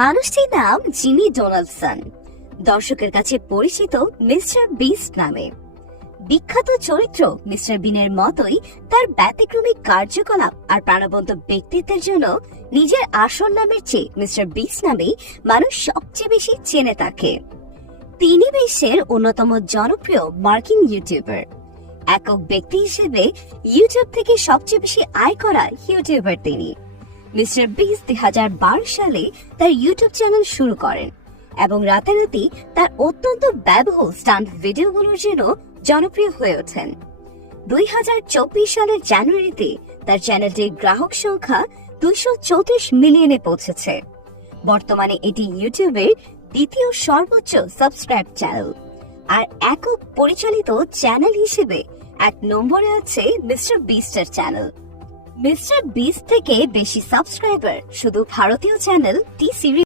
মানুষটির নাম Jimmy Donaldson, দর্শকের কাছে পরিচিত মিস্টার বিস্ট নামে। বিখ্যাত চরিত্র মিস্টার বিনের মতোই তার ব্যতিক্রমী কার্যকলাপ আর প্রাণবন্ত ব্যক্তিত্বের জন্য নিজের আসল নামের চেয়ে মিস্টার বিস্ট নামেই মানুষ সবচেয়ে বেশি চেনে তাকে। তিনি বিশ্বের অন্যতম জনপ্রিয় মার্কিন ইউটিউবার। একক ব্যক্তি হিসেবে ইউটিউব থেকে সবচেয়ে বেশি আয় করা ইউটিউবার তিনি। মিস্টার বিস্ট 2012 সালে তার ইউটিউব চ্যানেল শুরু করেন এবং রাতারাতি তার অত্যন্ত ব্যয়বহুল স্টান্ট ভিডিওগুলোর জন্য জনপ্রিয় হয়ে ওঠেন। 2024 সালের জানুয়ারিতে তার চ্যানেলটির গ্রাহক সংখ্যা 234 মিলিয়নে পৌঁছেছে। বর্তমানে এটি ইউটিউবের দ্বিতীয় সর্বোচ্চ সাবস্ক্রাইব চ্যানেল। আর একক পরিচালিত চ্যানেল হিসেবে 1 নম্বরে আছে মিস্টার বিস্টের চ্যানেল। মিস্টার বিস্ট থেকে বেশি সাবস্ক্রাইবার শুধু ভারতীয় চ্যানেল টি সিরিজ